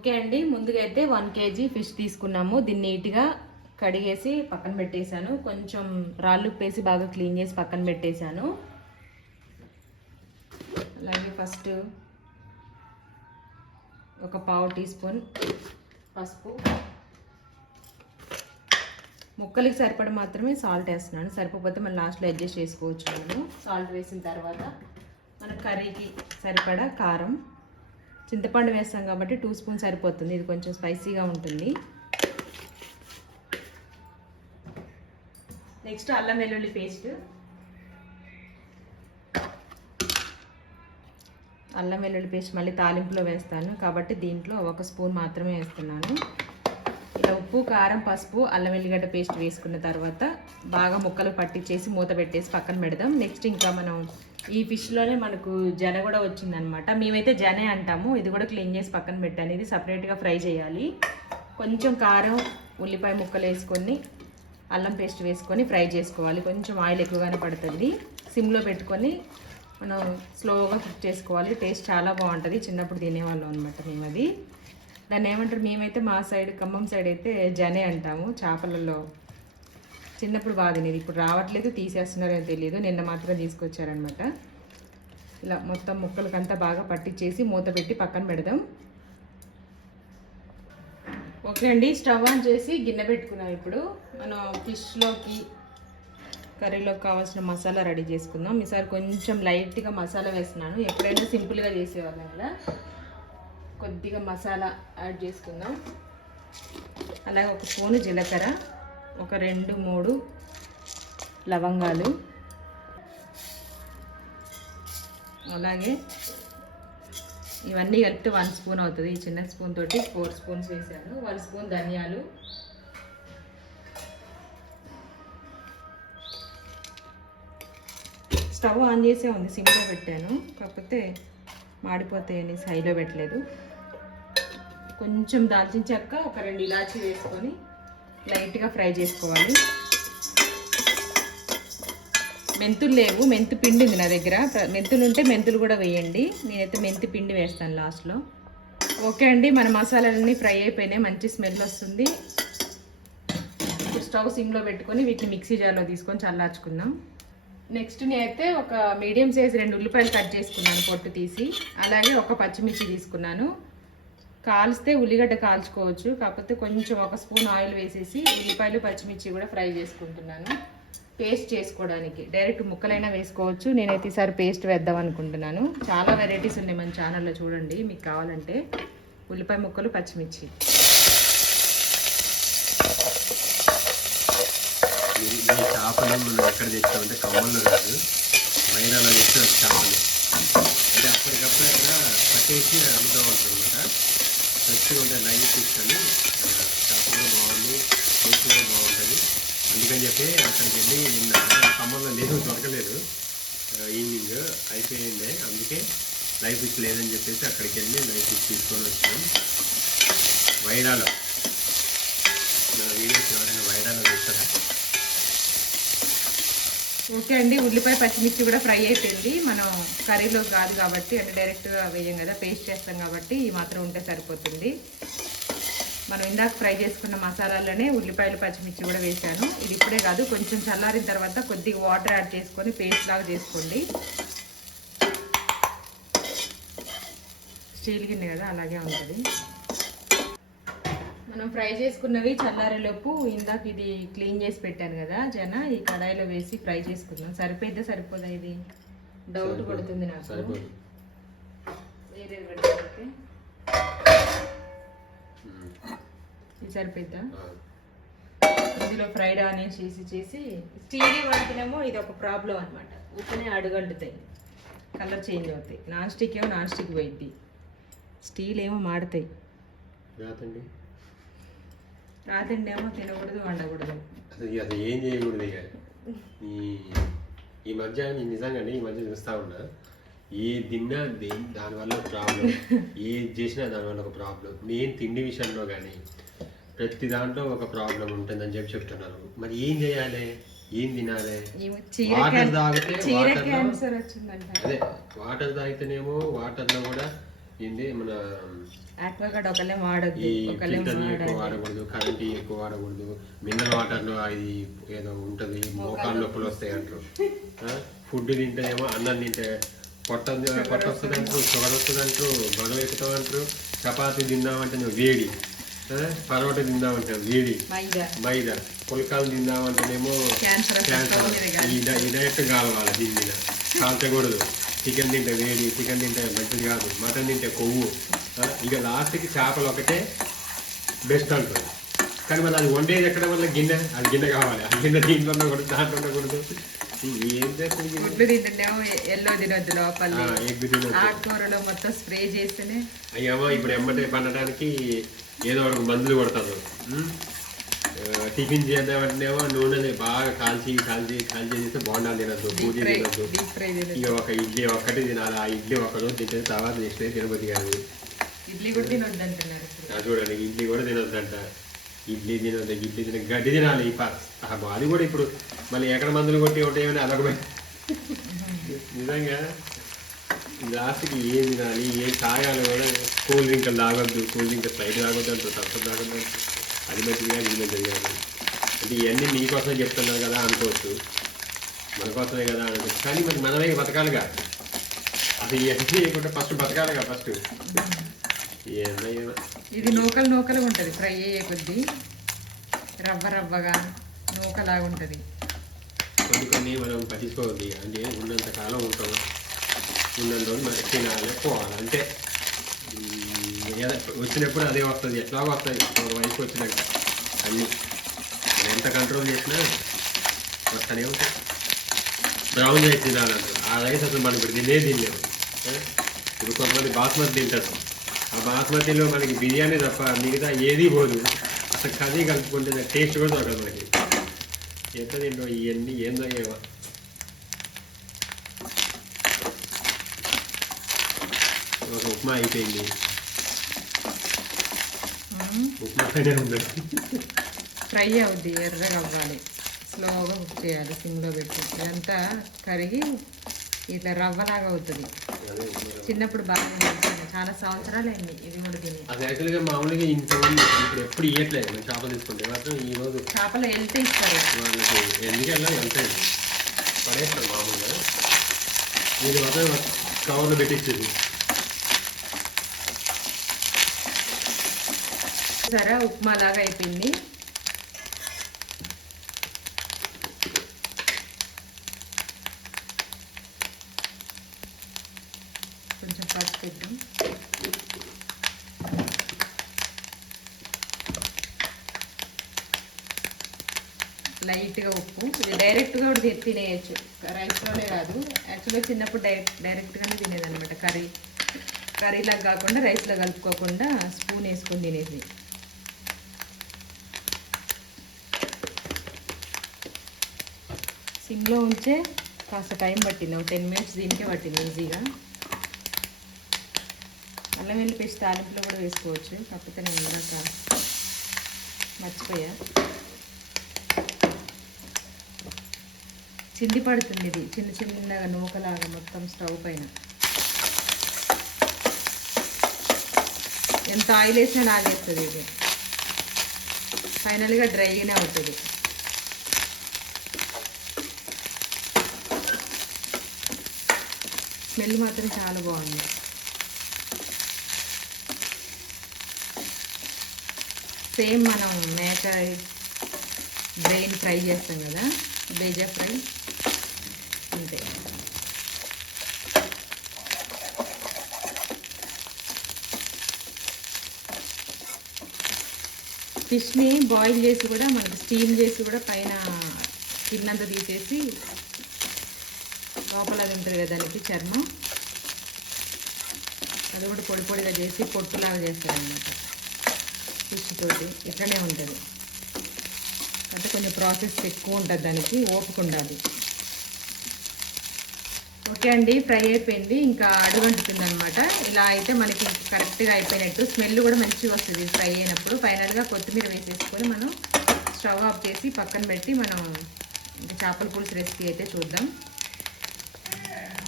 Okay అండి. ముందుగా అయితే వన్ కేజీ ఫిష్ తీసుకున్నాము. దీన్ని నీట్గా కడిగేసి పక్కన పెట్టేశాను. కొంచెం రాళ్ళు ఉప్పేసి బాగా క్లీన్ చేసి పక్కన పెట్టేశాను. అలాగే ఫస్ట్ ఒక పావు టీ స్పూన్ పసుపు. ముక్కలకి సరిపడ మాత్రమే సాల్ట్ వేస్తున్నాను. సరిపోతే మనం లాస్ట్లో అడ్జస్ట్ చేసుకోవచ్చు. నేను సాల్ట్ వేసిన తర్వాత మన కర్రీకి సరిపడా కారం. చింతపండు వేస్తాం కాబట్టి టూ స్పూన్ సరిపోతుంది. ఇది కొంచెం స్పైసీగా ఉంటుంది. నెక్స్ట్ అల్లం వెల్లుల్లి పేస్ట్ అల్లం వెల్లుల్లి పేస్ట్ మళ్ళీ తాలింపులో వేస్తాను. కాబట్టి దీంట్లో ఒక స్పూన్ మాత్రమే వేస్తున్నాను. ఇలా ఉప్పు కారం పసుపు అల్లం వెల్లిగడ్డ పేస్ట్ వేసుకున్న తర్వాత బాగా ముక్కలు పట్టించేసి మూత పెట్టేసి పక్కన పెడదాం. నెక్స్ట్ ఇంకా మనం ఈ ఫిష్లోనే మనకు జన కూడా వచ్చిందనమాట. మేమైతే జనే అంటాము. ఇది కూడా క్లీన్ చేసి పక్కన పెట్టాను ఇది సపరేట్గా ఫ్రై చేయాలి. కొంచెం కారం ఉల్లిపాయ ముక్కలు వేసుకొని అల్లం పేస్ట్ వేసుకొని ఫ్రై చేసుకోవాలి. కొంచెం ఆయిల్ ఎక్కువగానే పడుతుంది. సిమ్లో పెట్టుకొని మనం స్లోగా కుక్ చేసుకోవాలి. టేస్ట్ చాలా బాగుంటుంది. చిన్నప్పుడు తినేవాళ్ళం అనమాట మేము అది. దాన్ని ఏమంటారు? మేమైతే మా సైడ్ ఖమ్మం సైడ్ అయితే జనే అంటాము. చేపలలో చిన్నప్పుడు బాగా తినేది. ఇప్పుడు రావట్లేదు తీసేస్తున్నారో తెలియదు. నిన్న మాత్రం తీసుకొచ్చారనమాట ఇలా మొత్తం ముక్కలకంతా బాగా పట్టించేసి మూత పెట్టి పక్కన పెడదాం. ఓకే అండి స్టవ్ ఆన్ చేసి గిన్నె పెట్టుకున్నాం ఇప్పుడు. మనం ఫిష్లోకి కర్రీలోకి కావాల్సిన మసాలా రెడీ చేసుకుందాం. ఈసారి కొంచెం లైట్గా మసాలా వేస్తున్నాను. ఎప్పుడైనా సింపుల్గా చేసేవాళ్ళం కదా. కొద్దిగా మసాలా యాడ్ చేసుకుందాం. అలాగే ఒక స్పూను జీలకర్ర. ఒక రెండు మూడు లవంగాలు. అలాగే ఇవన్నీ కలిపితే వన్ స్పూన్ అవుతుంది. ఈ చిన్న స్పూన్ తోటి ఫోర్ స్పూన్స్ వేసాను. వన్ స్పూన్ ధనియాలు. స్టవ్ ఆన్ చేసే ఉంది సిమ్లో పెట్టాను. కాకపోతే మాడిపోతాయని హైలో పెట్టలేదు. కొంచెం దాల్చిన చెక్క ఒక రెండు ఇలాచి వేసుకొని లైట్గా ఫ్రై చేసుకోవాలి. మెంతులు లేవు. మెంతు పిండి ఉంది నా దగ్గర. మెంతులు ఉంటే మెంతులు కూడా వేయండి. నేనైతే మెంతి పిండి వేస్తాను లాస్ట్లో. ఓకే అండి మన మసాలాలన్నీ ఫ్రై అయిపోయినాయి. మంచి స్మెల్ వస్తుంది. ఇప్పుడు స్టవ్ సిమ్లో పెట్టుకొని వీటిని మిక్సీ జార్లో తీసుకొని చల్లార్చుకుందాం. నెక్స్ట్ నేనైతే ఒక మీడియం సైజ్ రెండు ఉల్లిపాయలు కట్ చేసుకున్నాను పొట్టు తీసి. అలాగే ఒక పచ్చిమిర్చి తీసుకున్నాను. కాల్స్తే ఉల్లిగడ్డ కాల్చుకోవచ్చు. కాకపోతే కొంచెం ఒక స్పూన్ ఆయిల్ వేసేసి ఉల్లిపాయలు పచ్చిమిర్చి కూడా ఫ్రై చేసుకుంటున్నాను. పేస్ట్ చేసుకోవడానికి. డైరెక్ట్ ముక్కలైనా వేసుకోవచ్చు. నేనైతే ఈసారి పేస్ట్ వేద్దాం అనుకుంటున్నాను. చాలా వెరైటీస్ ఉన్నాయి మన ఛానల్లో చూడండి. మీకు కావాలంటే ఉల్లిపాయ ముక్కలు పచ్చిమిర్చి. చేపలు మనం ఎక్కడ తెచ్చామంటే కాదు. మైదాలో తెచ్చిన చేపలు. అంటే అప్పటికప్పుడు ఇక్కడ పట్టేసి అమ్ముతూ ఉంటుంది అనమాట ఫ్రెష్గా ఉంటాయి లైవ్ ఫిష్ అని చేప కూడా బాగుంది టేస్ట్ కూడా బాగుంటుంది. అందుకని చెప్పి అక్కడికి వెళ్ళి నిన్న అంటే లేదు దొరకలేదు. ఈవినింగ్ అయిపోయింది. అందుకే లైవ్ ఫిష్ లేదని చెప్పేసి అక్కడికి వెళ్ళి లైవ్ ఫిష్ తీసుకొని వచ్చినాం. వైరాలో. నా వీడియోస్ ఓకే అండి ఉల్లిపాయ పచ్చిమిర్చి కూడా ఫ్రై అయిపోయింది. మనం కర్రీలో కాదు కాబట్టి అంటే డైరెక్ట్గా వేయం కదా పేస్ట్ చేస్తాం కాబట్టి ఈ మాత్రం ఉంటే సరిపోతుంది. మనం ఇందాక ఫ్రై చేసుకున్న మసాలాలోనే ఉల్లిపాయలు పచ్చిమిర్చి కూడా వేసాను ఇది ఇప్పుడే కాదు కొంచెం చల్లారిన తర్వాత కొద్దిగా వాటర్ యాడ్ చేసుకొని పేస్ట్ లాగా చేసుకోండి. స్టీల్ గిన్నె కదా అలాగే ఉంటుంది. మనం ఫ్రై చేసుకున్నవి చల్లారేలోపు ఇందాక ఇది క్లీన్ చేసి పెట్టాను కదా జన ఈ కడాయిలో వేసి ఫ్రై చేసుకుందాం. సరిపోయిద్దా సరిపోదా ఇది? డౌట్ కొడుతుంది నాకు. వేరే పెడితే ఇది సరిపోయిద్దా ఇందులో ఫ్రైడ్ ఆనియన్స్ చేసి చేసి స్టీల్ వండుతేనేమో ఇది ఒక ప్రాబ్లం అనమాట ఉప్పునే అడుగంటుతాయి. కలర్ చేంజ్ అవుతాయి. నాన్ స్టిక్ ఏమో నాన్ స్టిక్ పోయిద్ది. స్టీల్ ఏమో మాడతాయి. ఏమో తినకూడదు వండకూడదు. అసలు ఏం చేయకూడదు ఇక. ఈ ఈ మధ్య నేను నిజంగా ఈ మధ్య చూస్తా ఉన్నా. ఏ తిన్నా దేని దానివల్ల ఒక ప్రాబ్లం ఏది చేసినా దానివల్ల ఒక ప్రాబ్లం నేను తిండి విషయంలో కానీ ప్రతి దాంట్లో ఒక ప్రాబ్లం ఉంటుందని చెప్పి చెప్తున్నారు. మరి ఏం చేయాలి? ఏం తినాలి? వాటర్ తాగితే వచ్చిందంట. అదే వాటర్ తాగితేనేమో వాటర్లో కూడా ఏంది మన ఆక్వాగార్డ్ ఒకళ్ళే వాడద్దు ఒకళ్ళే వాడకూడదు కరెంట్ ఎక్కువ వాడకూడదు మినరల్ వాటర్లో అది ఏదో ఉంటది మోకాలు నొప్పులు వస్తాయి అంటారు. ఫుడ్ తింటేనేమో అన్నం తింటే పొట్ట పొట్ట వస్తుంది అంటారు షుగర్ వస్తుంది అంటారు బరువు ఎక్కుతావు అంటారు చపాతీ తిందామంటే వేడి. పరోటా తిందామంటే వేడి. మైదా. పుల్కాలు తిందామంటేనేమో క్యాన్సర్ ఈ డైరెక్ట్ కావాలి దీని మీద. కాల్చకూడదు. చికెన్ తింటే వేడి చికెన్ తింటే మంచిది కాదు మటన్ తింటే కొవ్వు. ఇక లాస్ట్కి చేపలు ఒకటే బెస్ట్ అంటారు. కానీ మరి అది వండేది ఎక్కడ వల్ల గిన్నె? అది గిన్నె కావాలి. ఆ గిన్నె దీంట్లో ఉండకూడదు దాంట్లో ఉండకూడదు ఏం చేస్తుంది ఇది? గుడ్లు తింటుండేమో ఎల్లో తినొద్దు ఆ, లోపల ఎగ్ తినొద్దు ఆకుకూరలో మొత్తం స్ప్రే చేస్తేనే అయ్యామో ఇప్పుడు ఎమ్మటే పండడానికి ఏదో ఒక మందులు? ఆ, టిఫిన్ చేద్దామంటేనేమో నూనెని బాగా కాల్చి కాల్చి కాల్చి చేస్తే బోండాలు తినద్దు పూజ తినద్దు. ఇక ఒక ఇడ్లీ ఒక్కటి తినాలి? ఆ ఇడ్లీ ఒక్కరోజు తింటే తర్వాత నెక్స్ట్ డే ఇప్పుడు. ఆ చూడండి ఇడ్లీ కూడా తినొద్దంట. ఇడ్లీ తినొద్దు ఇడ్లీ తిన గడ్డి తినాలి అది కూడా ఇప్పుడు మళ్ళీ ఎక్కడ మందులు కొట్టి ఉంటాయని అదొక. నిజంగా లాస్ట్కి ఏం తినాలి? ఏం తాగాలి కూడా కూల్ డ్రింక్ తాగొద్దు కూల్ డ్రింక్ స్ప్రైట్ తాగొద్దు అంటారు తప్పదు తాగొద్దు. అది మంచిది కాదు ఇది మంచిది కాదు అంటే ఇవన్నీ మీకోసమే చెప్తున్నారు కదా అనుకోవచ్చు. మన కోసమే కదా అనుకోవచ్చు. కానీ మరి మనమే బతకాలిగా. అసలు ఇవన్నీ చేయకుండా ఫస్ట్ బతకాలిగా ఫస్ట్. ఇది నూకలు నూకలు ఉంటుంది. ఫ్రై అయ్యే కొద్దీ రవ్వ రవ్వగా నూకలాగా ఉంటుంది. కొన్ని కొన్ని మనం పట్టించుకోవద్దు. అంటే ఉన్నంత కాలం ఉంటాం. ఉన్నంత రోజు మనకి తినాలి పోవాలి. అంతే. ఉమ్, ఏదో వచ్చినప్పుడు అదే వస్తుంది. ఎట్లాగో వస్తుంది ఒక వయసు వచ్చినాక. అన్నీ ఎంత కంట్రోల్ చేసినా వస్తూనే ఉంటాయి. బ్రౌన్ రైస్ తినాలంటారు ఆ రైస్ అసలు మనం ఇప్పుడు తినే తినలేము. ఇప్పుడు కొంతమంది బాస్మతి తింటారు. ఆ బాస్మతిలో మనకి బిర్యానీ తప్ప మిగతా ఏది పోదు. అసలు కర్రీ కలుపుకుంటే టేస్ట్ కూడా దొరకదు మనకి. ఎంత తింటాం ఇవన్నీ ఏందో ఏమో ఒక ఉప్మా అయిపోయింది. ఫ్రై అవుద్ది ఎర్రగా అవ్వాలి స్లోగా కుక్ చేయాలి సిమ్లో పెట్టి ఇదంతా కరిగి ఇట్లా రవ్వలాగా అవుతుంది. చిన్నప్పుడు బాగా. చాలా సంవత్సరాలు అయింది ఇది కూడా తిని అది యాక్చువల్గా మామూలుగా ఇప్పుడు ఎప్పుడు ఇవ్వట్లేదు మేము చేపలు తీసుకుంటే మాత్రం ఈ రోజు చేపలు వెళ్తే ఇస్తారు వాళ్ళకి ఎందుకెళ్ళా వెళ్తాయి పడేస్తారు మామూలుగా ఇది మాత్రం కవర్లో పెట్టించేది చూసారా ఉప్మా లాగా అయిపోయింది. కొంచెం పసుపు పెట్టాం లైట్గా ఉప్పు. ఇది డైరెక్ట్గా కూడా తినేయచ్చు. రైస్లోనే కాదు. యాక్చువల్గా చిన్నప్పుడు డైరెక్ట్ డైరెక్ట్గానే తినేదనమాట కర్రీ. కర్రీలాగా కాకుండా రైస్లో కలుపుకోకుండా స్పూన్ వేసుకొని తినేది సిమ్లో ఉంచే కాస్త టైం పట్టింది. ఒక టెన్ మినిట్స్ దీనికే పట్టింది ఈజీగా అల్లం వెల్లి పేస్ట్ తాలింపులో కూడా వేసుకోవచ్చు. కాకపోతే నేను ఇందాక మర్చిపోయా. చిండి పడుతుంది ఇది. చిన్న చిన్నగా నూకలాగా మొత్తం స్టవ్ పైన. ఎంత ఆయిల్ వేసినా నాగేస్తుంది ఇది. ఫైనల్గా డ్రైగానే అవుతుంది. స్మెల్ మాత్రం చాలా బాగుంది. సేమ్ మనం మేక బ్రెయిన్ ఫ్రై చేస్తాం కదా బేజా ఫ్రై. అంతే. ఫిష్ని బాయిల్ చేసి కూడా మనకి స్టీమ్ చేసి కూడా పైన తిన్నంత తీసేసి లోపల అది ఉంటుంది కదా దానికి చర్మం. అది కూడా పొడి పొడిగా చేసి పొట్టులాగా చేస్తారు అన్నమాట ఫిష్ తోటి ఇట్లనే ఉంటుంది. అంటే కొంచెం ప్రాసెస్ ఎక్కువ ఉంటుంది దానికి ఓపిక ఉండాలి. ఓకే అండి ఫ్రై అయిపోయింది. ఇంకా అడుగంటుతుంది అనమాట ఇలా అయితే మనకి కరెక్ట్గా అయిపోయినట్టు. స్మెల్ కూడా మంచిగా వస్తుంది ఫ్రై అయినప్పుడు. ఫైనల్గా కొత్తిమీర వేసేసుకొని మనం స్టవ్ ఆఫ్ చేసి పక్కన పెట్టి మనం ఇంకా చేపల పులుసు రెసిపీ అయితే చూద్దాం.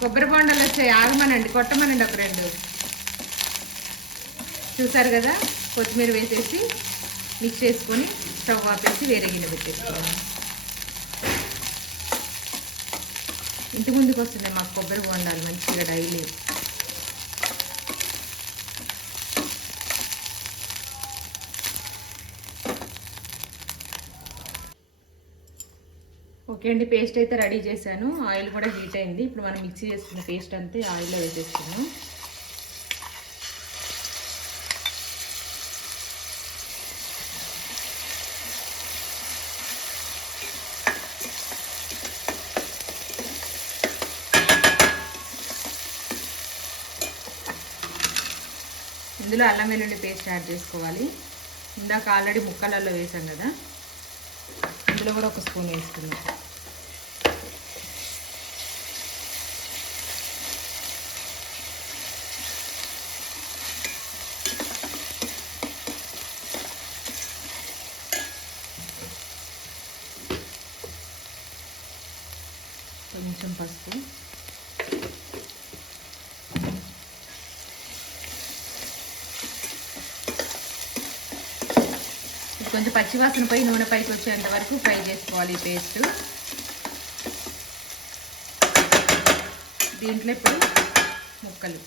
కొబ్బరి బొండలు వచ్చాయి. ఆగమనండి కొట్టమనండి ఒక రెండు. చూసారు కదా? కొత్తిమీర వేసేసి మిక్స్ చేసుకొని స్టవ్ ఆపేసి వేరే గిన్నె పెట్టేసుకోవాలి. ఇంటి ముందుకు వస్తున్నాయి మాకు కొబ్బరి బొండాలు మంచిగా డైలీ. ఓకే అండి పేస్ట్ అయితే రెడీ చేశాను. ఆయిల్ కూడా హీట్ అయింది. ఇప్పుడు మనం మిక్సీ చేసుకున్న పేస్ట్ అంతే ఆయిల్లో వేసేస్తున్నాం. ఇందులో అల్లం వెల్లుల్లి పేస్ట్ యాడ్ చేసుకోవాలి. ఇందాక ఆల్రెడీ ముక్కలలో వేసాం కదా. ఇందులో కూడా ఒక స్పూన్ వేసుకున్నాం కొంచెం పసుపు. కొంచెం పచ్చివాసన పై నూనె పైకి వచ్చేంత వరకు ఫ్రై చేసుకోవాలి ఈ పేస్ట్. దీంట్లో ఇప్పుడు ముక్కలు.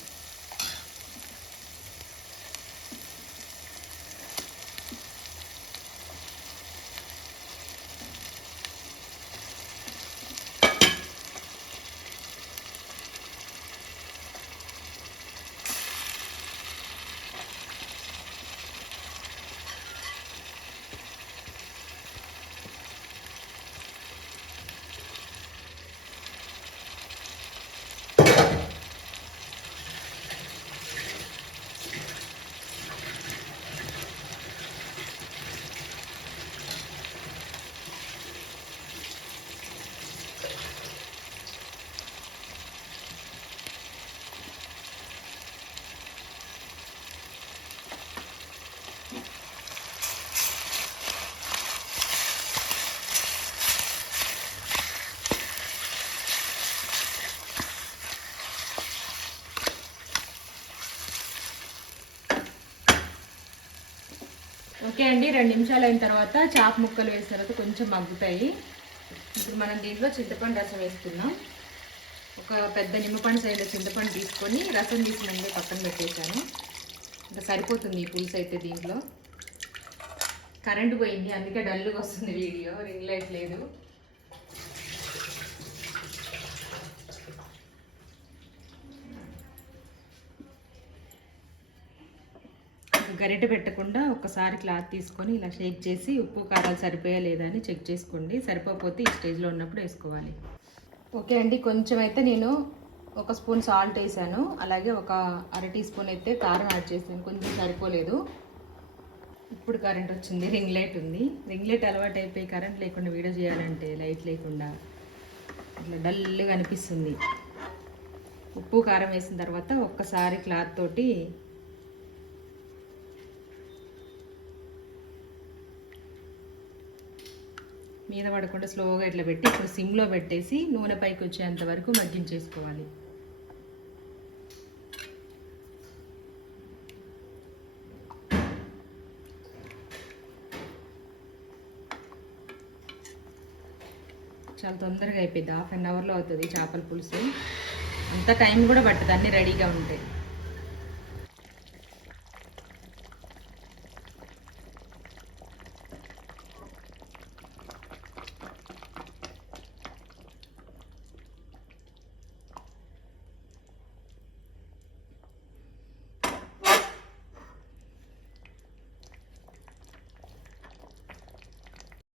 ఓకే అండి రెండు నిమిషాలు అయిన తర్వాత చాప ముక్కలు వేసిన తర్వాత కొంచెం మగ్గుతాయి. ఇప్పుడు మనం దీంట్లో చింతపండు రసం వేసుకుందాం. ఒక పెద్ద నిమ్మపండు సైడ్ చింతపండు తీసుకొని రసం తీసి ముందే పక్కన పెట్టేశాను. ఇంకా సరిపోతుంది ఈ పులుసు అయితే దీంట్లో. కరెంట్ పోయింది అందుకే డల్గా వస్తుంది వీడియో రింగ్ లైట్ లేదు. గరిటె పెట్టకుండా ఒకసారి క్లాత్ తీసుకొని ఇలా షేక్ చేసి ఉప్పు కారాలు సరిపోయా లేదా అని చెక్ చేసుకోండి. సరిపోకపోతే ఈ స్టేజ్లో ఉన్నప్పుడు వేసుకోవాలి. ఓకే అండి కొంచెం అయితే నేను ఒక స్పూన్ సాల్ట్ వేసాను. అలాగే ఒక అర టీ స్పూన్ అయితే కారం యాడ్ చేసాను. కొంచెం సరిపోలేదు. ఇప్పుడు కరెంట్ వచ్చింది రింగ్ లైట్ ఉంది. రింగ్ లైట్ అలవాటు అయిపోయి కరెంట్ లేకుండా వీడియో చేయాలంటే లైట్ లేకుండా ఇట్లా డల్గా అనిపిస్తుంది. ఉప్పు కారం వేసిన తర్వాత ఒక్కసారి క్లాత్ తోటి మీద పడకుండా స్లోగా ఇట్లా పెట్టి ఇప్పుడు సిమ్లో పెట్టేసి నూనె పైకి వచ్చేంత వరకు మగ్గించేసుకోవాలి. చాలా తొందరగా అయిపోయింది. హాఫ్ అన్ అవర్లో అవుతుంది చేపల పులుసు. అంత టైం కూడా పట్టదు అన్నీ రెడీగా ఉంటాయి.